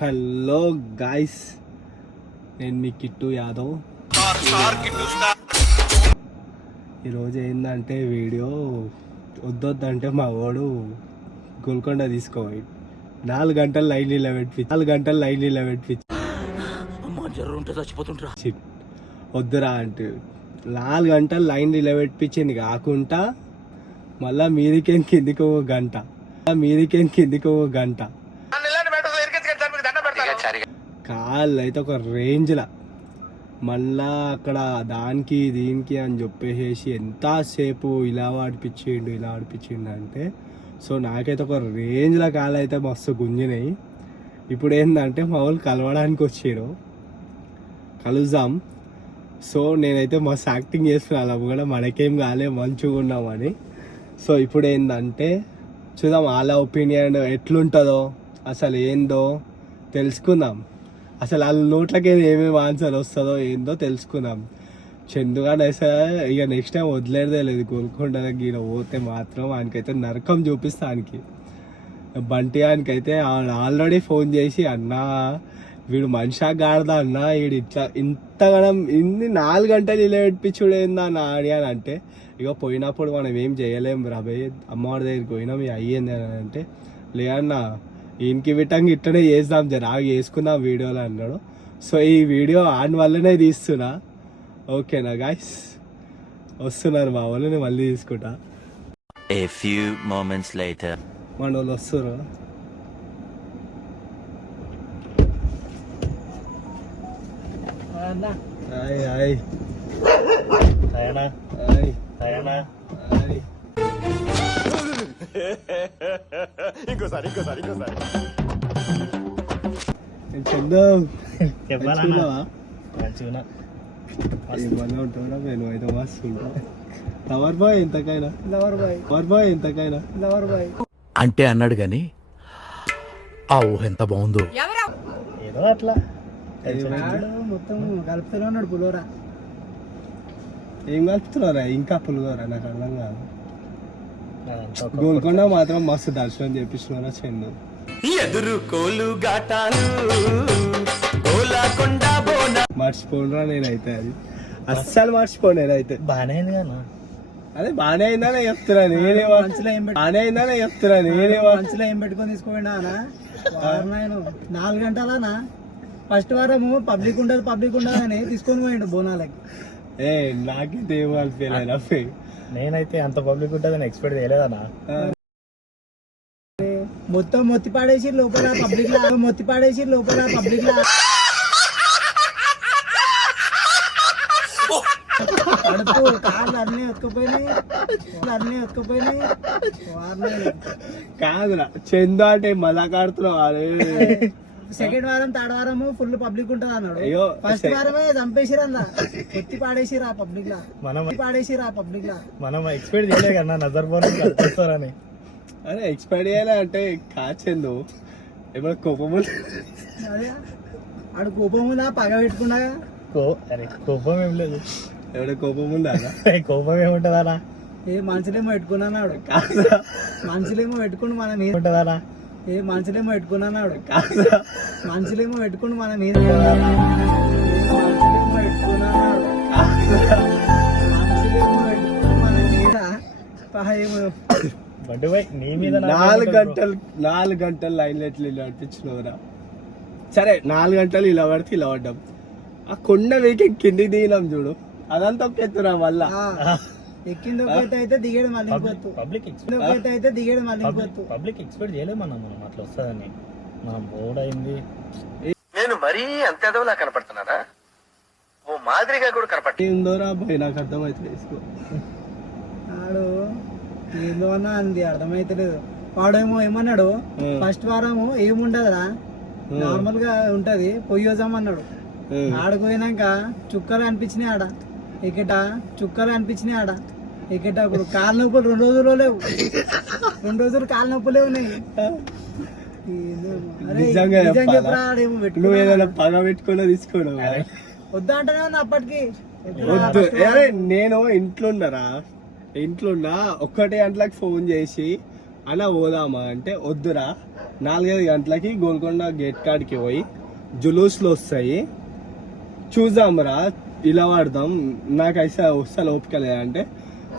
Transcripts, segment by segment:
Hello guys, నేను మీ kit Yadav. ఈరోజు ఏంటంటే వీడియో వద్దొద్దంటే మా వాడు గోల్కొండ తీసుకోవాలి. 4 గంటలు లైన్ నిలబెట్టించి వద్దురా అంటే 4 గంటలు లైన్ నిలబెట్టించింది కాకుండా మళ్ళా మీదికేం కిందికి ఒక గంట కాళ్ళు అయితే ఒక రేంజ్లా. మళ్ళా అక్కడ దానికి దీనికి అని చెప్పేసి ఎంతసేపు ఇలా ఆడిపించిండు అంటే సో నాకైతే ఒక రేంజ్లో కాళ్ళు అయితే మస్తు గుంజినాయి. ఇప్పుడు ఏంటంటే మా వాళ్ళు కలవడానికి వచ్చారు, కలుద్దాం. సో నేనైతే మస్తు యాక్టింగ్ చేస్తున్నాను, అవి కూడా మనకేం కాలే మంచిగా ఉన్నామని. సో ఇప్పుడు ఏంటంటే చూద్దాం వాళ్ళ ఒపీనియన్ ఎట్లుంటుందో, అసలు ఏందో తెలుసుకుందాం. అసలు వాళ్ళ నోట్లకి ఏమేమి ఆన్సర్ వస్తుందో ఏందో తెలుసుకుందాం. చందుగాడు అయితే ఇక నెక్స్ట్ టైం వదిలేదే లేదు. గోల్కొండ దగ్గర పోతే మాత్రం ఆయనకైతే నరకం చూపిస్తానికి. బంటి ఆయనకైతే ఆల్రెడీ ఫోన్ చేసి అన్నా వీడు మనిషా గాడదా అన్న, వీడు ఇంతగానం 4 గంటలు ఇలా పెట్టించుడు ఏందా అన్న అని అంటే, ఇక పోయినప్పుడు మనం ఏం చేయలేం రాబోయ్, అమ్మవారి దగ్గరికి పోయినాం అయ్యింది అని అంటే, లేదన్నా ఈయనకి విటంగా ఇట్టనే చేద్దాం జర చేసుకుందాం వీడియోలో అన్నాడు. సో ఈ వీడియో ఆన్ వల్లనే తీస్తున్నా. ఓకేనా గాయ్స్, వస్తున్నారు మా వాళ్ళు, నేను మళ్ళీ తీసుకుంటా. మన వాళ్ళు వస్తున్నారు. ఇంకోసారి ఉంటాడా నేను అయితే మస్తు లవర్ బాయ్ ఎంతకైనా అంటే అన్నాడు గాని ఆ ఊహ ఎంత బాగుందో. ఏదో అట్లా మొత్తం కలుపుతూనే ఉన్నాడు పులిహోర. ఏం కలుపుతున్నారా ఇంకా పులిహోర? నాకు అర్థం కాదు. గోల్కొండ మాత్రం మస్తు దర్శనం చేపిస్తున్నారా చందు. మర్చిపోనురా నేనైతే, అది అస్సలు మర్చిపోను నేనైతే. బానే అయింది కదా, అదే బానే అయిందనే చెప్తున్నా నేనే. బానే అయిందనే చెప్తున్నా నేనే. మంచిలో ఏం పెట్టుకొని తీసుకోండి అన్న. 4 గంటలనా ఫస్ట్ వారము పబ్లిక్ ఉండదు అని తీసుకొని పోయిండు బోనాలకి. నాకైతే ఏం అనిపించలేదా? నేనైతే అంత పబ్లిక్ ఉంటుందని ఎక్స్పెక్ట్ చేయలేదన్నా. మొత్తం మొత్తి పాడేసి లోపల పబ్లిక్ లా కడుపు కార్లు అన్నీ ఎత్తుకుపోయినాయి. కాదురా చందు అంటే మజాక్ ఆడుతున్నావు. అరే సెకండ్ వారం థర్డ్ వారము ఫుల్ పబ్లిక్ ఉంటది అన్నాడు. ఫస్ట్ వారమే చంపేసిరా ఎత్తి పాడేసిరా పబ్లిక్ లా. మనం ఎక్స్పెక్ట్ చేయలేదు కన్నా నజర్ పోని. అదే ఎక్స్పెక్ట్ చేయాలి అంటే కాచెందు ఏమైనా కోపం అదే ఆడు కోపం ఉందా పగ పెట్టుకున్నా? కోపం ఏం లేదు. ఎవడ కోపం ఉందా? కోపం ఏముంటదా? మనుషులేమో పెట్టుకున్నాడు. మనుషులేమో పెట్టుకుని మనం ఏముంటదా? మనుషులేమో పెట్టుకున్నాడు. మనుషులేమో పెట్టుకుని మనం ఏం నీ మీద 4 గంటలు లైన్ ఎట్లా ఇలా అనిపించినవరా? సరే 4 గంటలు ఇలా పడితే ఇలా పడ్డాం. ఆ కొండ వేకి కిందికి దిగినాం చూడు, అదంతా ఎత్తురా మళ్ళా. ఎక్కిందో అయితే దిగేడు మళ్ళీ పబ్లిక్ ఎక్స్పెక్ట్ చేయలేదు మనం అట్లా వస్తుందని. మనం బోర్డు అయింది. నేను మరీ అంత ఎదవలా కనపడుతున్నారా? ఓ మాదిరిగా కూడా కనపడుతుందోరా బాయ్, నాకు అర్థమైతే. ఆడు ఏందో అన్నా అంది అర్థమైతలేదు. వాడేమో ఏమన్నాడు, ఫస్ట్ వారము ఏముండదురా నార్మల్ గా ఉంటది పొయ్యోజామన్నాడు. ఆడపోయినాక చుక్కలు అనిపించినాయి ఆడ ఇక్కడ ఇప్పుడు కాళ్ళ నొప్పులు 2 రోజుల్లో లేవు. 2 రోజులు కాళ్ళ నొప్పులే ఉన్నాయి. పగ పెట్టుకున్నా తీసుకోవడం వద్దా అంటేనే అప్పటికి వద్దు. నేను ఇంట్లో ఉన్నా 1 గంటలకు ఫోన్ చేసి అన్న పోదామా అంటే వద్దురా 4-5 గంటలకి గోల్కొండ గేట్ కాడికి పోయి జులూస్లు వస్తాయి చూద్దాంరా ఇలా వాడదాం నాకైతే వస్తా ఓపిక లేదంటే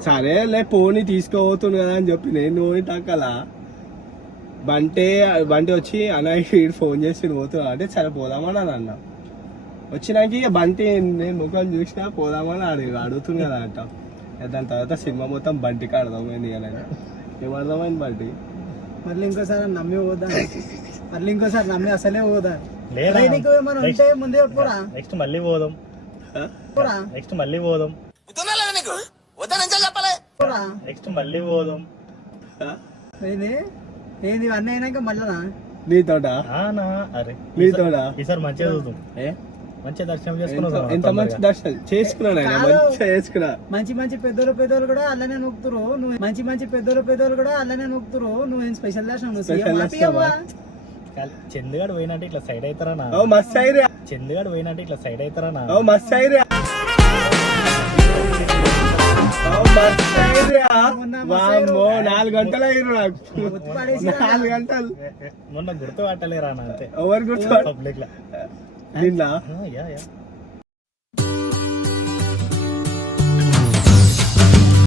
సరేలే పోనీ తీసుకోబోతుంది కదా అని చెప్పి నేను పోయి టక్కలా బంటి వచ్చి అన్నయ్య ఫోన్ చేసి పోతున్నా అంటే సరే పోదామని అని అన్న వచ్చినాక ఇక బంటి నేను ముఖం చూసినా పోదామని అడుగుతుంది కదా అంట దాని తర్వాత సినిమా మొత్తం బంటికి అర్థమైంది కదా ఏమర్థమైంది బంటి మళ్ళీ ఇంకోసారి నమ్మి పోదా మళ్ళీ ఇంకోసారి నమ్మి అసలే పోదా లేదా నీకు ఏమైనా ఉంటే ముందే పోరా నెక్స్ట్ మళ్ళీ పోదాం పోరా నెక్స్ట్ మళ్ళీ పోదాం పోరా నెక్స్ట్ మళ్ళీ పోదాం ఏంది ఏంది ఇవన్నీ అయినాక మళ్ళా నీతోట ఆనా అరే నీతోట ఈసారి మంచిగా చూద్దాం మంచిగా దర్శనం చేసుకున్నాం ఎంత మంచి దర్శనం చేసుకున్నాను ఆయన మంచిగా చేసుకున్నా మంచి మంచి పెద్దోళ్ళు కూడా అల్లనే నొక్కుతురు నువ్వు మంచి పెద్దోళ్ళు కూడా అల్లనే నొక్కుతురు నువ్వేం స్పెషల్ దర్శనం నువ్వు Special సీఎం దర్శనమా? ఆపియవ్వా. చందుగాడు పోయినట్టు ఇట్లా సైడ్ అవుతారా నా ఓ మస్తు అయిరా చందుగాడు పోయినట్టు ఇట్లా సైడ్ అవుతారా నా ఓ మస్తు అయిరా ఓ మస్తు అయిరా వామ్మో 4 గంటలు అయ్యారు నాకు ఒత్తి పడేసి 4 గంటలు మొన్న గుర్తు పట్టలేరా నా అంతే ఎవరు గుర్తు పబ్లిక్ లా నిన్న యా